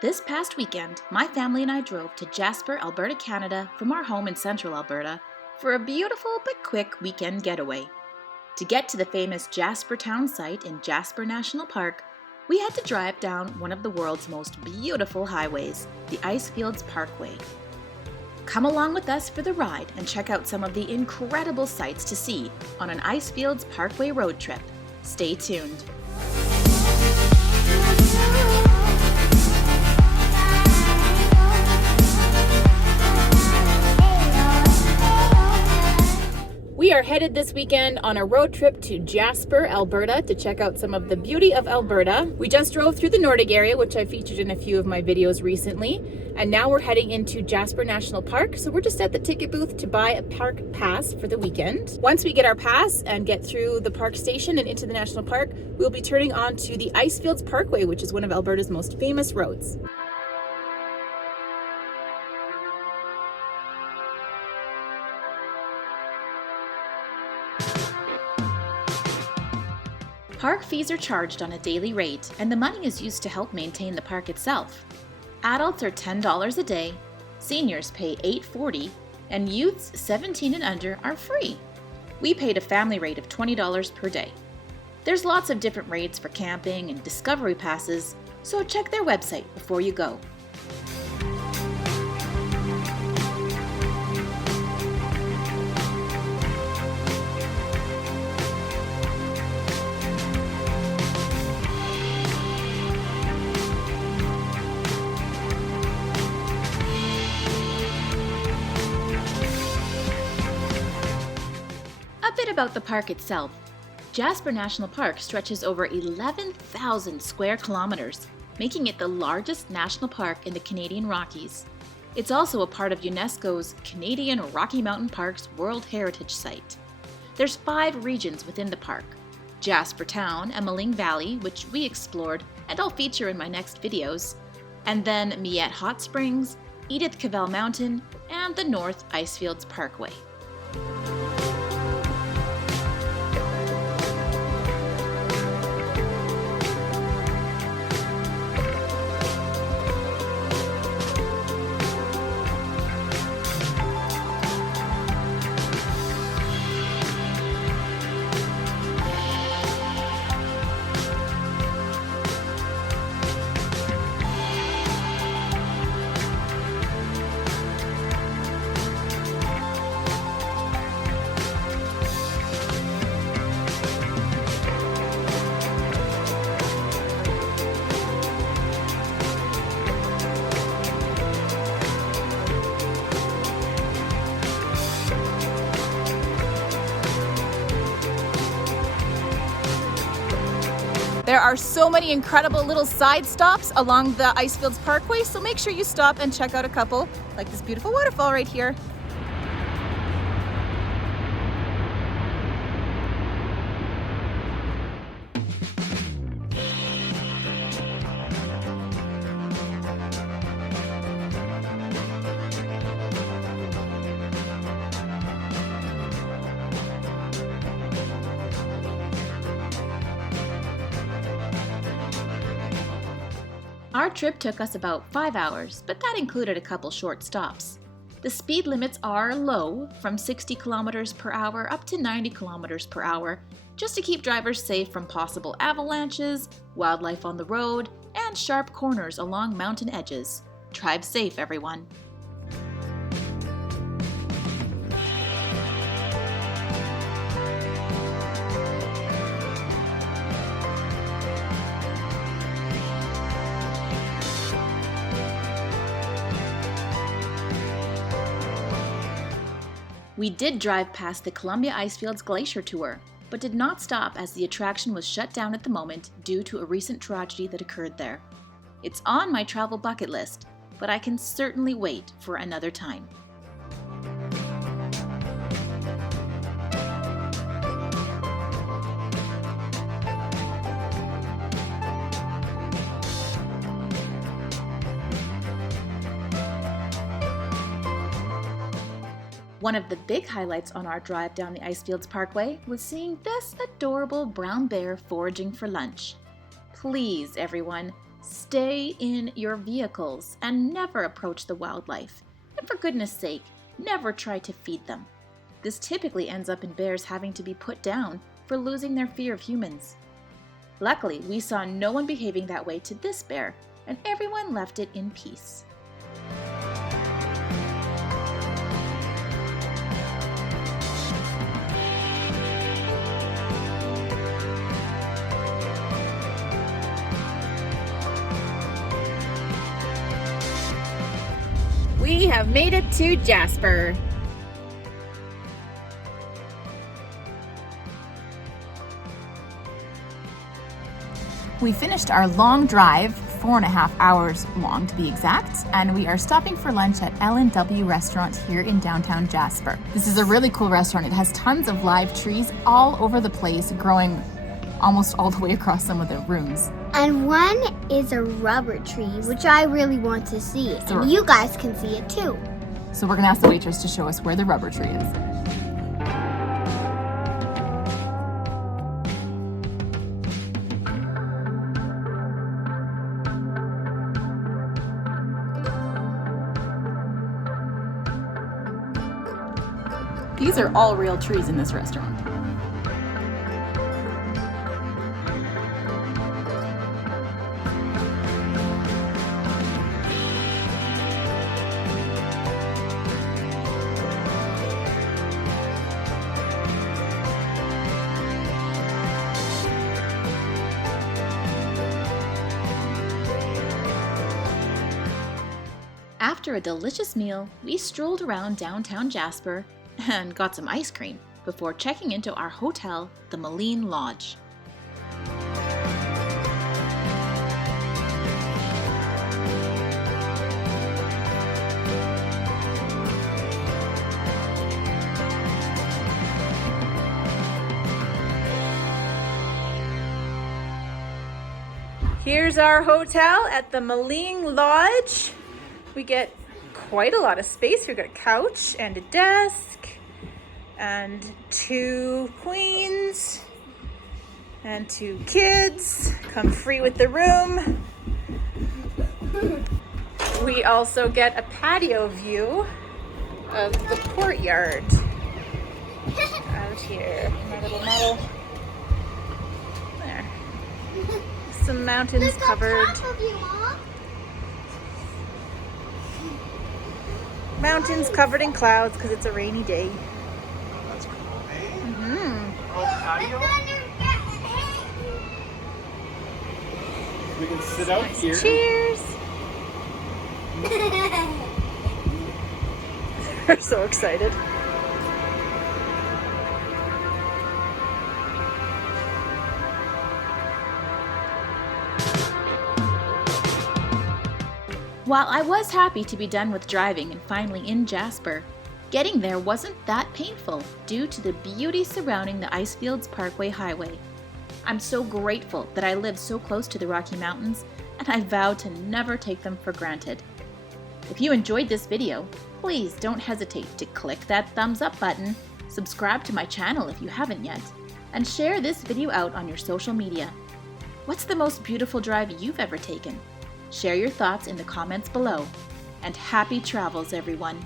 This past weekend, my family and I drove to Jasper, Alberta, Canada from our home in central Alberta for a beautiful but quick weekend getaway. To get to the famous Jasper town site in Jasper National Park, we had to drive down one of the world's most beautiful highways, the Icefields Parkway. Come along with us for the ride and check out some of the incredible sights to see on an Icefields Parkway road trip. Stay tuned. We are headed this weekend on a road trip to Jasper, Alberta to check out some of the beauty of Alberta. We just drove through the Nordic area, which I featured in a few of my videos recently, and now we're heading into Jasper National Park. So we're just at the ticket booth to buy a park pass for the weekend. Once we get our pass and get through the park station and into the national park, we'll be turning on to the Icefields Parkway, which is one of Alberta's most famous roads. Park fees are charged on a daily rate, and the money is used to help maintain the park itself. Adults are $10 a day, seniors pay $8.40, and youths 17 and under are free. We paid a family rate of $20 per day. There's lots of different rates for camping and discovery passes, so check their website before you go. A bit about the park itself. Jasper National Park stretches over 11,000 square kilometers, making it the largest national park in the Canadian Rockies. It's also a part of UNESCO's Canadian Rocky Mountain Parks World Heritage Site. There's 5 regions within the park: Jasper Town and Maligne Valley, which we explored and I'll feature in my next videos, and then Miette Hot Springs, Edith Cavell Mountain, and the North Icefields Parkway. There are so many incredible little side stops along the Icefields Parkway, so make sure you stop and check out a couple, like this beautiful waterfall right here. Our trip took us about 5 hours, but that included a couple short stops. The speed limits are low, from 60 kilometers per hour up to 90 kilometers per hour, just to keep drivers safe from possible avalanches, wildlife on the road, and sharp corners along mountain edges. Drive safe, everyone. We did drive past the Columbia Icefields Glacier Tour, but did not stop as the attraction was shut down at the moment due to a recent tragedy that occurred there. It's on my travel bucket list, but I can certainly wait for another time. One of the big highlights on our drive down the Icefields Parkway was seeing this adorable brown bear foraging for lunch. Please, everyone, Stay in your vehicles and never approach the wildlife. And for goodness sake, never try to feed them. This typically ends up in bears having to be put down for losing their fear of humans. Luckily, we saw no one behaving that way to this bear, and everyone left it in peace. We have made it to Jasper. We finished our long drive, 4.5 hours long to be exact, and we are stopping for lunch at L&W restaurant here in downtown Jasper. This is a really cool restaurant. It has tons of live trees all over the place, growing almost all the way across some of the rooms. And one is a rubber tree, which I really want to see. And you guys can see it too. So we're gonna ask the waitress to show us where the rubber tree is. These are all real trees in this restaurant. After a delicious meal, we strolled around downtown Jasper and got some ice cream before checking into our hotel, the Maligne Lodge. Here's our hotel at the Maligne Lodge. We get quite a lot of space. We've got a couch and a desk and 2 queens and 2 kids. Come free with the room. We also get a patio view of the courtyard out here. My little model. There. Some mountains covered. Mountains covered in clouds because it's a rainy day. That's cool, eh? Mm-hmm. Oh, patio? We can sit out here. Cheers! They're so excited. While I was happy to be done with driving and finally in Jasper, getting there wasn't that painful due to the beauty surrounding the Icefields Parkway highway. I'm so grateful that I live so close to the Rocky Mountains, and I vow to never take them for granted. If you enjoyed this video, please don't hesitate to click that thumbs up button, subscribe to my channel if you haven't yet, and share this video out on your social media. What's the most beautiful drive you've ever taken? Share your thoughts in the comments below. And happy travels, everyone!